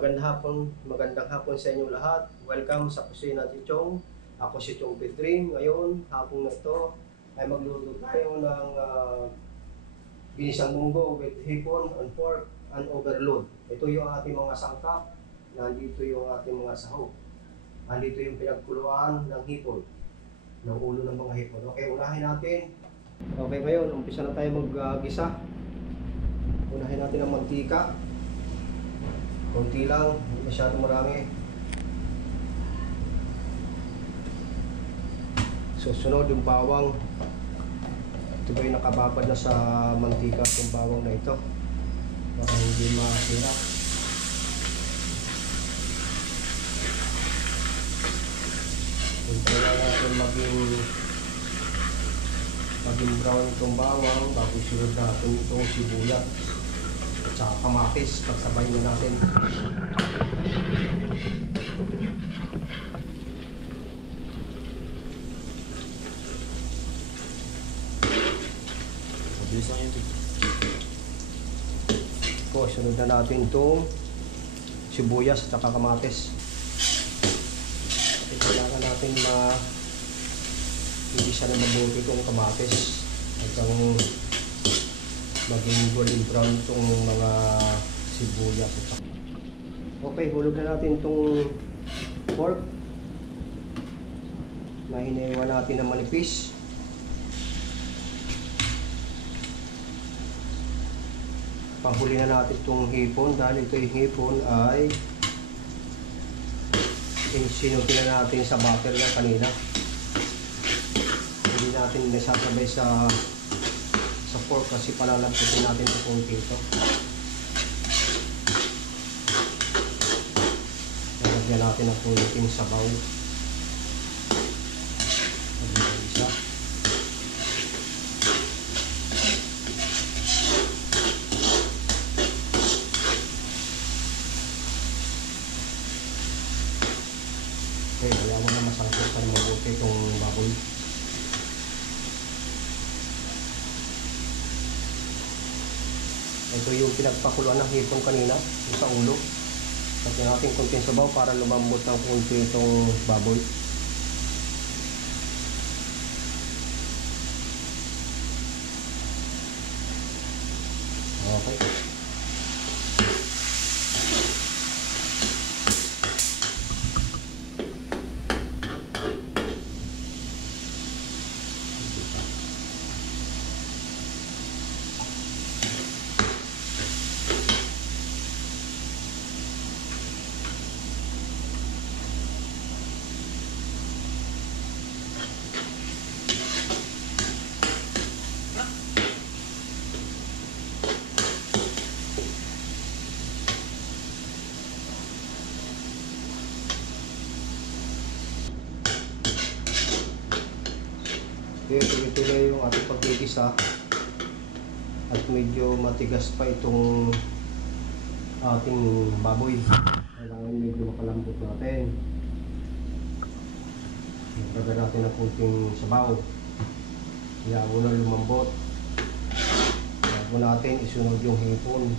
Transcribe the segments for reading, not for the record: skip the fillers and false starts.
Magandang hapon sa inyong lahat. Welcome sa Kusina Chichong. Ako si Chong Petrin. Ngayon, hapon na ito, ay magluto tayo ng ginisang munggo with hipon and pork and overload. Ito yung ating mga sangkap. Nandito yung ating mga sahog. Nandito yung pinagkuluan ng hipon, ng ulo ng mga hipon. Okay, unahin natin. Okay, ngayon, umpisa na tayo mag-gisa. Unahin natin ang mantika. Konti lang, hindi masyadong marami. Susunod yung bawang. Ito ba yung nakababad na sa mantika itong bawang na ito para hindi masira. Hintayin lang natin maging brown itong bawang bago isunod natin itong sibuyas at saka kamatis. Pagsabayin na natin. Bilis lang yun. Sunod na natin itong sibuyas at saka kamatis. Kailangan natin hindi siya na mabuti itong kamatis hanggang maging golden brown itong mga sibuyas. Okay, hulog na natin itong pork na hiniwa natin na manipis. Panghuli na natin itong hipon dahil ito yung hipon ay sinuti na natin sa butter na kanina. Hindi natin nasasabay sa pork kasi palalagputin natin ito konti ito. Lagyan natin ang kunting sabaw. Isa. Okay, kaya mo na masangkot para mabuti itong baboy. Ito yung pinagpakuluan ng hipon kanina, yung sa ulo. Lagyan natin konting sabaw para lumambot ng konti itong baboy. Okay. Tuloy-tuloy yung ating pagkikisa at medyo matigas pa itong ating baboy. Kailangan medyo makalambot natin. Lagyan natin ng kunting sabaw. Kaya muna lumambot. Bago natin isunod yung hipon.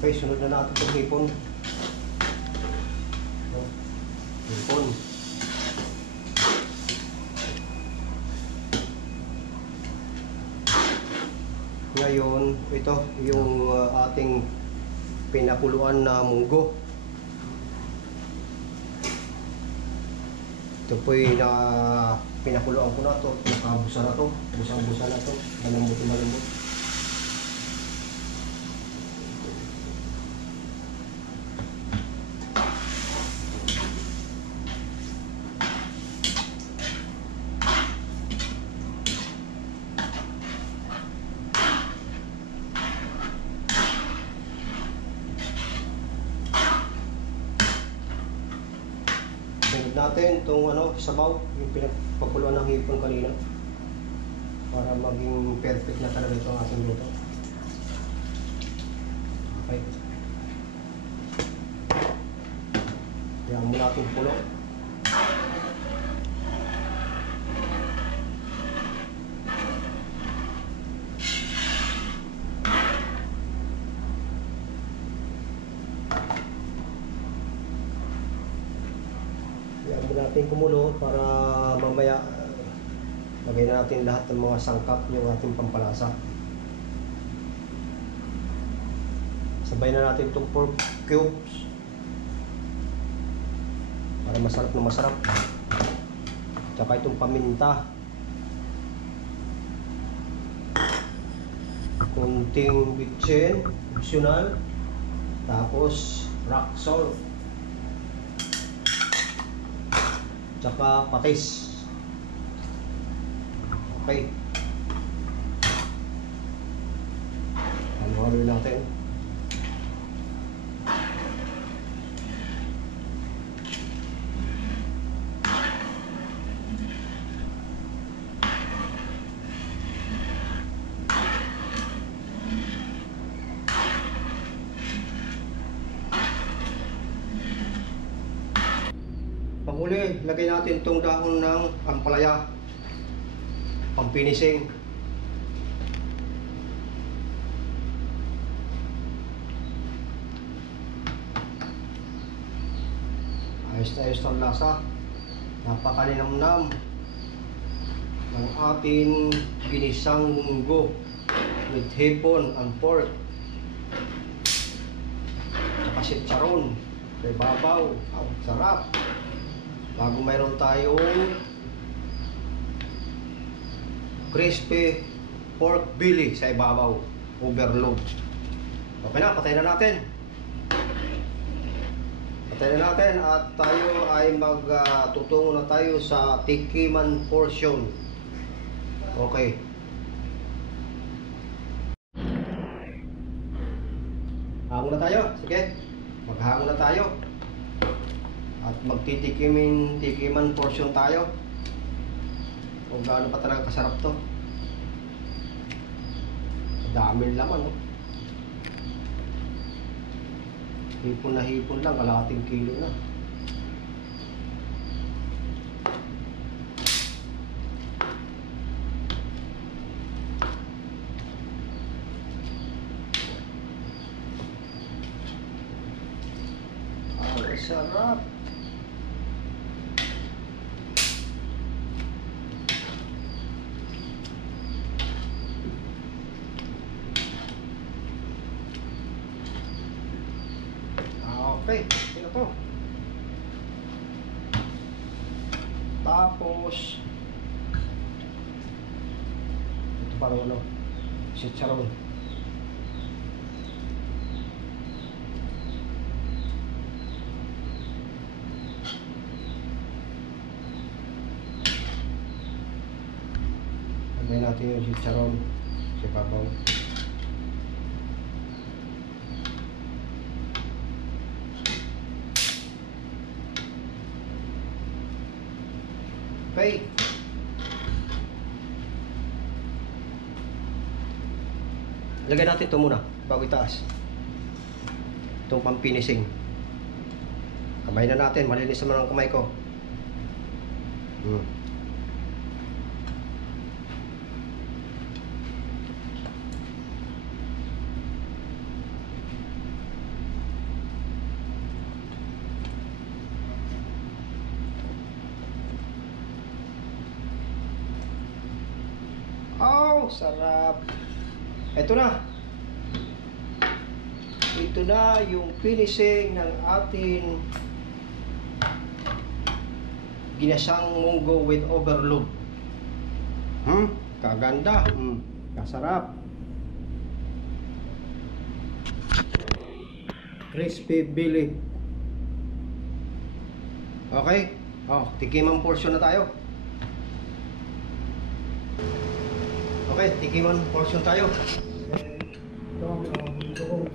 Okay, sunod na natin itong hipon. Hipon. Ngayon, ito yung ating pinakuluan na munggo. Ito po yung pinakuluan ko na ito. Nakabusa na ito. Busang-busa na ito. Malambot. Sunod natin itong sabaw, yung pinagpakuluan ng hipon kanina para maging perfect na talaga ito ang ating luto. Okay. Kaya muna itong pulo. natin kumulo para mamaya lagay na natin lahat ng mga sangkap yung ating pampalasa. Sabay na natin itong pork cubes para masarap na masarap. Tsaka itong paminta. Kunting bitchin, optional. Tapos rock salt. Tsaka patis. Okay. Halo-halo natin. Panghuli, lagay natin itong dahon ng ampalaya, pampinising. Ayos na ayos ang lasa. Napakalinamnam ng ating ginisang munggo with hipon and pork. Tsaka sitsaron sa ibabaw. Oh, sarap. Bago mayroon tayong crispy pork belly sa ibabaw, overload. Okay na, patayin na natin. Patayin na natin at tayo ay magtutungo na tayo sa tikiman portion. Okay. Hango na tayo, sige. Maghango na tayo. At magtitikiman portion tayo. Kung gaano pa talaga kasarap to. Daming laman, no? Hipon na hipon lang, kalahating kilo na. Ang sarap. Okay, ito to. Tapos ito parang ano, sitsaron. Lagyan natin yung sitsaron sa ibabaw. Okay. Lagyan natin ito muna bago itaas. Itong pampinising. Kamay na natin. Malinis naman ang kamay ko. Oh, sarap. Ito na. Ito na yung finishing ng ating ginasang munggo with overload. Kaganda. Kasarap. Crispy belly. Okay. Oh, tikimang portion na tayo. Okay, tikiman portion tayo. Ito ang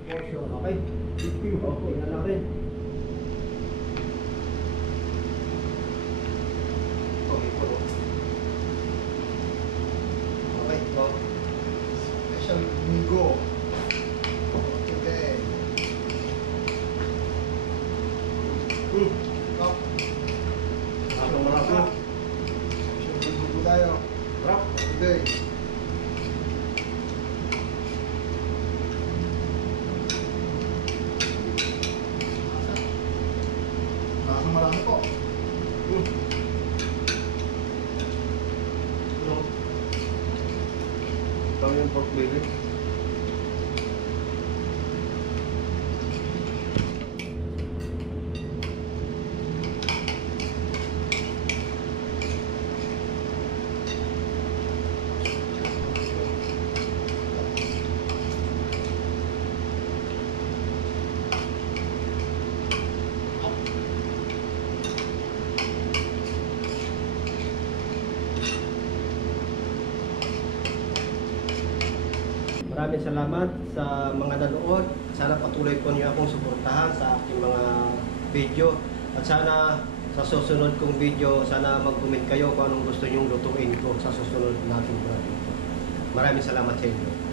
portion. Okay. Okay, na natin. Okay, ito. Isang munggo. Okay. Ito. Ako marami. Isang munggo tayo. Rap. Okay. Marami po. Pang yung pork belly. Maraming salamat sa mga nanood. Sana patuloy po niyo akong suportahan sa aking mga video. At sana sa susunod kong video, sana mag-comment kayo kung anong gusto nyong lutuin ko sa susunod nating mga video. Maraming salamat sa inyo.